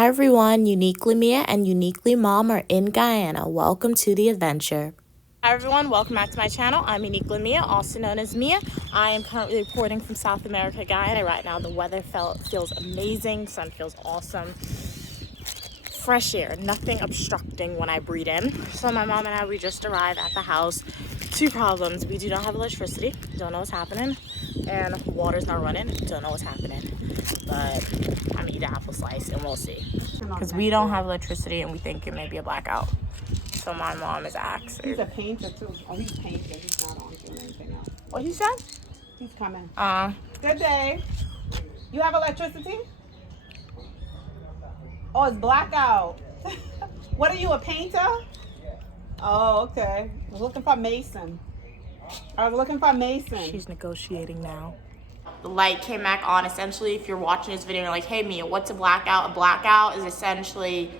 Hi everyone, Uniquely Mia and Uniquely Mom are in Guyana. Welcome to the adventure. Hi everyone, welcome back to my channel. I'm Uniquely Mia, also known as Mia. I am currently reporting from South America, Guyana. Right now the weather feels amazing, sun feels awesome. Fresh air, nothing obstructing when I breathe in. So my mom and I, we just arrived at the house. Two problems: we do not have electricity, don't know what's happening, and water's not running, don't know what's happening. But I'm gonna eat an apple slice and we'll see. Because we don't have electricity and we think it may be a blackout. So my mom is asking. He's a painter too. Oh, he's painting. He's not on doing anything else. What he said? He's coming. Good day. You have electricity? Oh, it's blackout. What are you, a painter? Oh, okay. I was looking for Mason. She's negotiating now. The light came back on. Essentially, if you're watching this video, you're like, hey Mia, what's a blackout? A blackout is essentially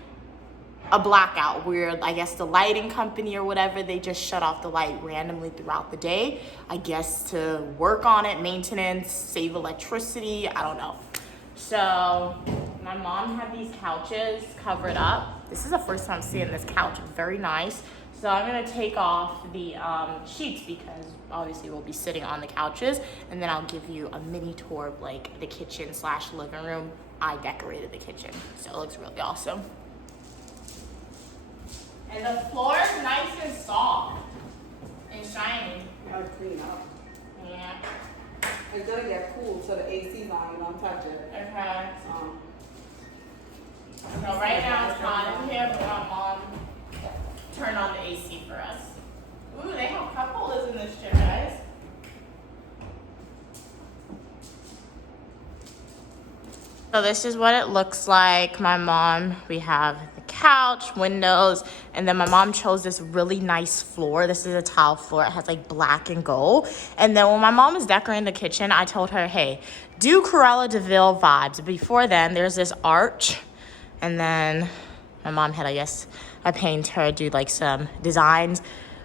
a blackout where I guess the lighting company or whatever, they just shut off the light randomly throughout the day. I guess to work on it, maintenance, save electricity, I don't know. So my mom had these couches covered up. This is the first time seeing this couch. It's very nice. So I'm gonna take off the sheets because obviously we'll be sitting on the couches, and then I'll give you a mini tour of like the kitchen / living room. I decorated the kitchen, so it looks really awesome. And the floor is nice and soft and shiny. You gotta clean up. Yeah. It's gonna get cool, so the AC's on. You don't touch it. Okay. So right now it's hot in here, but my mom turned on the AC for us. Ooh, they have cup holders in this chair, guys. So this is what it looks like. My mom, we have the couch, windows, and then my mom chose this really nice floor. This is a tile floor. It has like black and gold. And then when my mom was decorating the kitchen, I told her, hey, do Cruella de Vil vibes. Before then, there's this arch. And then my mom had, I guess, a painter do like some designs.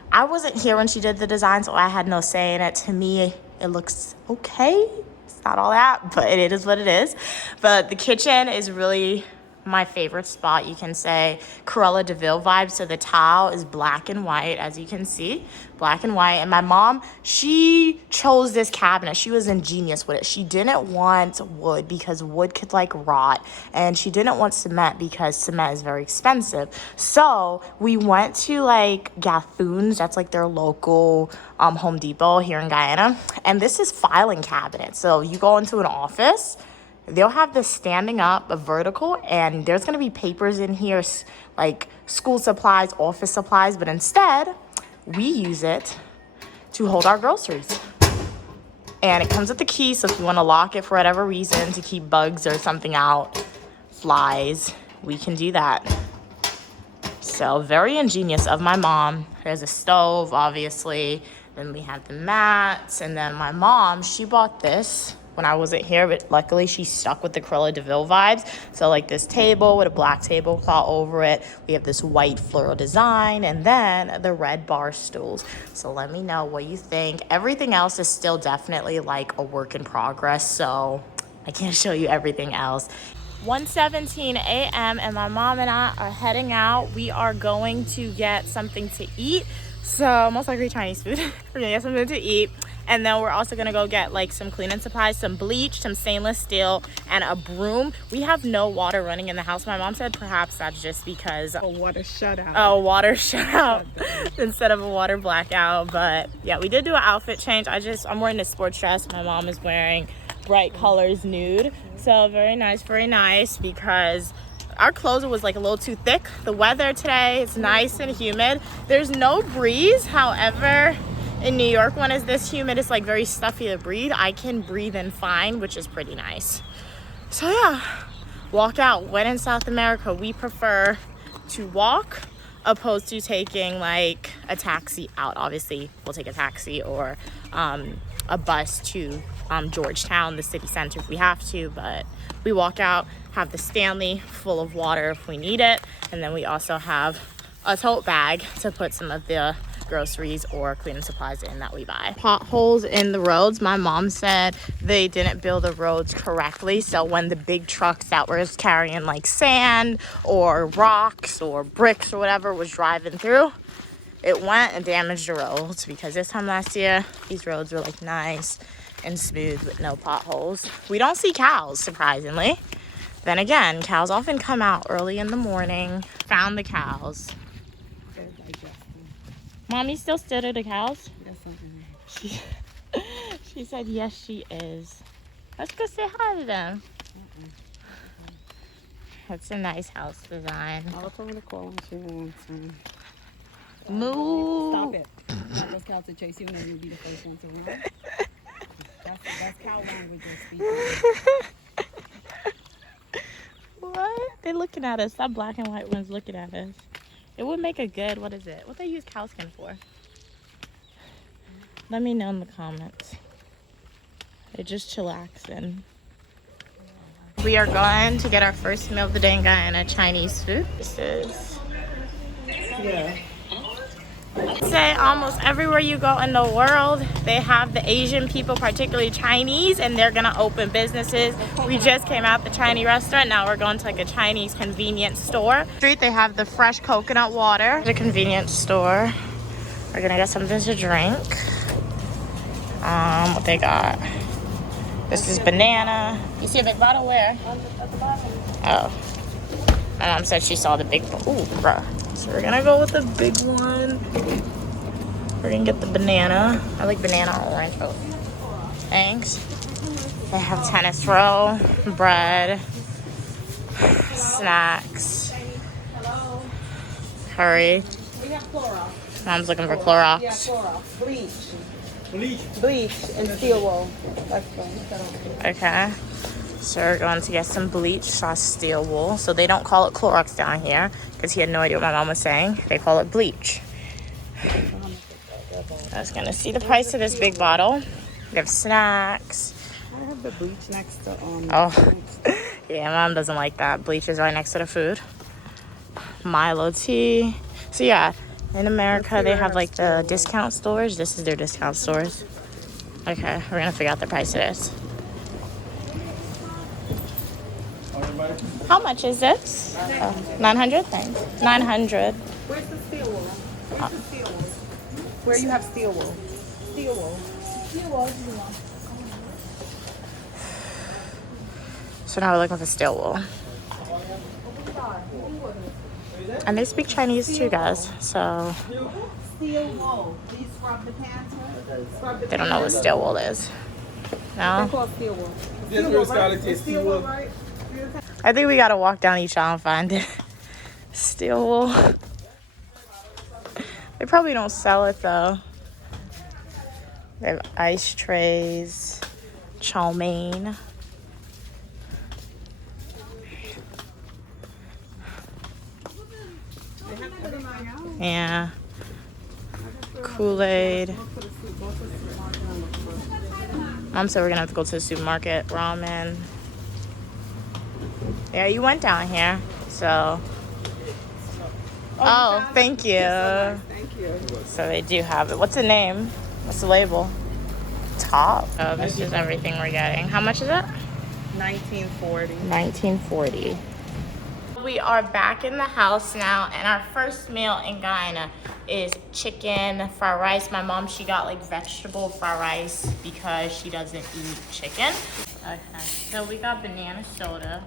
I wasn't here when she did the design, so I had no say in it. To me, it looks okay. It's not all that, but it is what it is. But the kitchen is really my favorite spot, you can say. Cruella de Vil vibes. So the tile is black and white, as you can see, black and white. And my mom, she chose this cabinet. She was ingenious with it. She didn't want wood because wood could like rot, and she didn't want cement because cement is very expensive. So we went to like Gathoons, that's like their local Home Depot here in Guyana, and this is filing cabinet. So you go into an office, they'll have this standing up, a vertical, and there's going to be papers in here like school supplies, office supplies, but instead we use it to hold our groceries. And it comes with the key, so if you want to lock it for whatever reason to keep bugs or something out, flies, we can do that. So very ingenious of my mom. There's a stove, obviously. Then we have the mats, and then my mom, she bought this when I wasn't here, but luckily she stuck with the Cruella de Vil vibes. So like this table with a black tablecloth over it. We have this white floral design, and then the red bar stools. So let me know what you think. Everything else is still definitely like a work in progress, so I can't show you everything else. 1:17 a.m. and my mom and I are heading out. We are going to get something to eat. So most likely Chinese food. We're gonna get something to eat. And then we're also gonna go get like some cleaning supplies, some bleach, some stainless steel, and a broom. We have no water running in the house. My mom said perhaps that's just because A water shutout. a water shutout instead of a water blackout. But yeah, we did do an outfit change. I'm wearing this sports dress. My mom is wearing bright colors, nude. So very nice because our clothes was like a little too thick. The weather today is nice and humid. There's no breeze, however, in New York, when it's this humid, it's like very stuffy to breathe. I can breathe in fine, which is pretty nice. So yeah, walk out. When in South America, we prefer to walk opposed to taking like a taxi out. Obviously, we'll take a taxi or a bus to Georgetown, the city center, if we have to, but we walk out, have the Stanley full of water if we need it, and then we also have a tote bag to put some of the groceries or cleaning supplies in that we buy. Potholes in the roads. My mom said they didn't build the roads correctly, so when the big trucks that was carrying like sand or rocks or bricks or whatever was driving through, it went and damaged the roads, because this time last year these roads were like nice and smooth with no potholes. We don't see cows, surprisingly. Then again, cows often come out early in the morning. Found the cows. Mommy still stood at the cows? Yes, I am. She said yes, she is. Let's go say hi to them. That's a nice house design. I'll tell her to call when she wants. Moo. Stop it. Those cows to chase you and then you'll be the first one to run. That's cow language you're speaking. What? They're looking at us. That black and white one's looking at us. It would make a good, what is it? What they use cow skin for? Let me know in the comments. They're just chillaxing. We are going to get our first meal of the day in Guyana, Chinese food. This is... Yeah. I'd say almost everywhere you go in the world, they have the Asian people, particularly Chinese, and they're gonna open businesses. We just came out the Chinese restaurant. Now we're going to like a Chinese convenience store. Street, they have the fresh coconut water. The convenience store. We're gonna get something to drink. What they got? This is banana. You see a big bottle where? At the bottom. Oh. My mom said she saw the big one. Ooh, bruh. So we're gonna go with the big one. We're gonna get the banana. I like banana or orange. Oh, thanks. They have tennis roll, bread, snacks, curry. We have Clorox. Mom's looking for Clorox. Yeah, Clorox. Bleach and steel wool. That's fine. Okay. So we're going to get some bleach / steel wool. So they don't call it Clorox down here because he had no idea what my mom was saying. They call it bleach. I was gonna see the price of this big bottle. We have snacks. I have the bleach next to Oh, yeah, mom doesn't like that. Bleach is right next to the food. Milo tea. So yeah, in America they have like the discount stores. This is their discount stores. Okay, we're gonna figure out the price of this. How much is this? Oh, 900? Thanks. 900. Where's the steel wool? Where's the steel wool? Where you have steel wool? Steel wool. Steel wool. So now we're looking for steel wool. And they speak Chinese too, guys. So Steel wool. Do you scrub the pants? they don't know what steel wool is. No? They call steel wool. Yes, we're Scarlet Tea, Steel wool, right? I think we gotta walk down each aisle and find it. Steel wool. They probably don't sell it though. They have ice trays, chow mein. Yeah. Kool-Aid. Mom said we're gonna have to go to the supermarket. Ramen. Yeah, you went down here, so. Oh, thank you. Thank you. So they do have it. What's the name? What's the label? Top. Oh, this is everything we're getting. How much is it? 1940. 1940. We are back in the house now, and our first meal in Guyana is chicken fried rice. My mom, she got like vegetable fried rice because she doesn't eat chicken. Okay, so we got banana soda.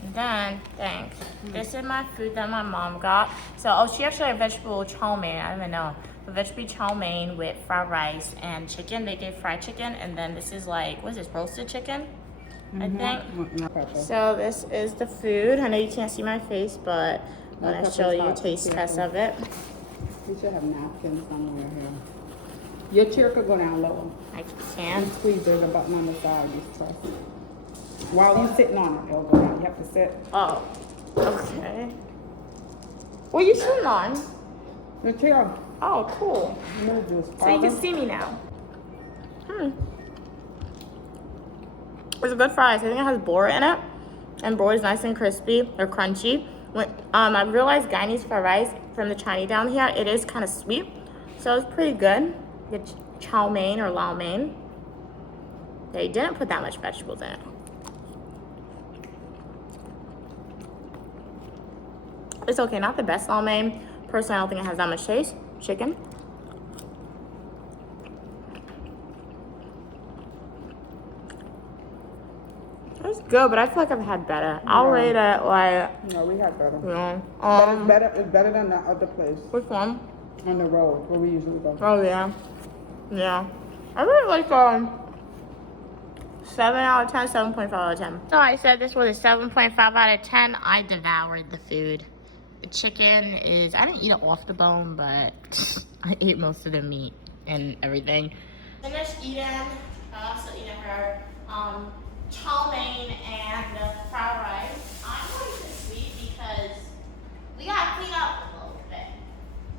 And then, thanks. This is my food that my mom got. So, oh, she actually had vegetable chow mein. I don't even know. The vegetable chow mein with fried rice and chicken. They did fried chicken. And then this is like, what is this, roasted chicken? I think. So this is the food. I know you can't see my face, but I'm going to show you a taste test of it. We should have napkins somewhere here. Your chair could go down lower. I can. You squeeze there's a button on the side, just press it. While you're sitting on it, it'll go down. You have to sit. Oh, okay. What are you sitting on? The chair. Oh, cool. Move this So you can see me now. It's a good fries. I think it has boar in it, and boar is nice and crispy or crunchy. When I realized Guyanese fried rice from the Chinese down here, it is kind of sweet, so it's pretty good. The chow mein or lao mein. They didn't put that much vegetables in it. It's okay, not the best lao mein. Personally, I don't think it has that much taste. Chicken. It's good, but I feel like I've had better. I'll rate it like. No, we had better. You know, But it's better. It's better than that other place which one? on the road where we usually go. Oh yeah, yeah. I really like 7 out of 10, 7.5 out of 10. So I said this was a 7.5 out of 10. I devoured the food. The chicken is, I didn't eat it off the bone, but I ate most of the meat and everything. Finished eating. I also eating her chow mein and fried rice. I'm going to sleep because we gotta clean up a little bit.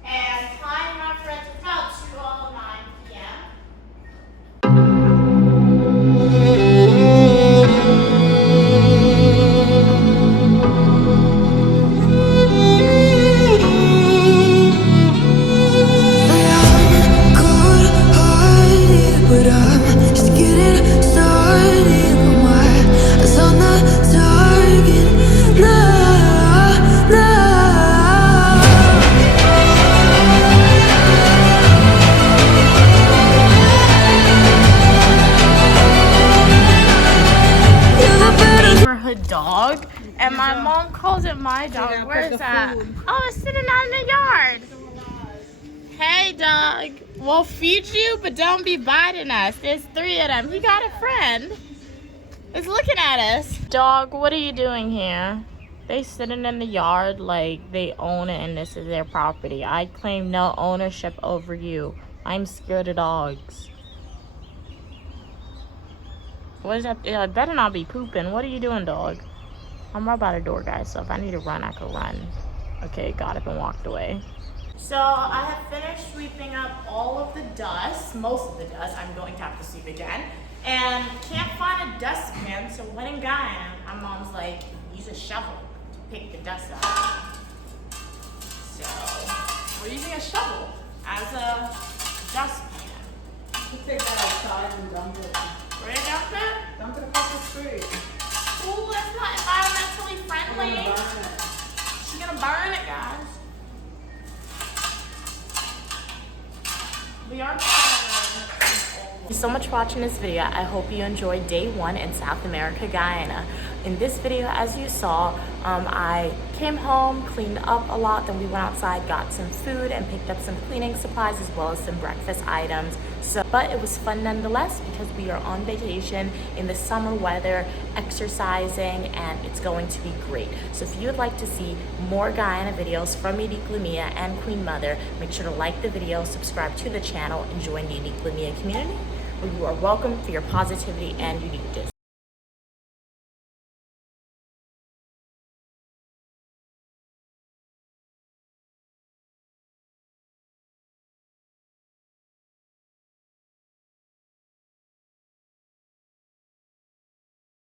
And time reference is about 2:09 p.m. Dog, and my mom calls it my dog. Where is that? Oh, it's sitting out in the yard. Hey, dog. We'll feed you, but don't be biting us. There's 3 of them. He got a friend. It's looking at us. Dog, what are you doing here? They sitting in the yard like they own it and this is their property. I claim no ownership over you. I'm scared of dogs. What is that? I better not be pooping. What are you doing, dog? I'm right by the door, guys, so if I need to run, I can run. Okay, got up and walked away. So I have finished sweeping up all of the dust, most of the dust. I'm going to have to sweep again. And can't find a dustpan, so when in Guyana, my mom's like, use a shovel to pick the dust up. So we're using a shovel as a dustpan. You take that outside and dump it. Where did I dump it? Dump it across the street. Ooh, that's not environmentally friendly. She's gonna burn it, guys. We are Thank you so much for watching this video. I hope you enjoyed day 1 in South America, Guyana. In this video, as you saw, I came home, cleaned up a lot, then we went outside, got some food, and picked up some cleaning supplies as well as some breakfast items. But it was fun nonetheless because we are on vacation in the summer weather, exercising, and it's going to be great. So if you would like to see more Guyana videos from Unique Lamia and Queen Mother, make sure to like the video, subscribe to the channel, and join the Unique Lamia community, where you are welcome for your positivity and uniqueness.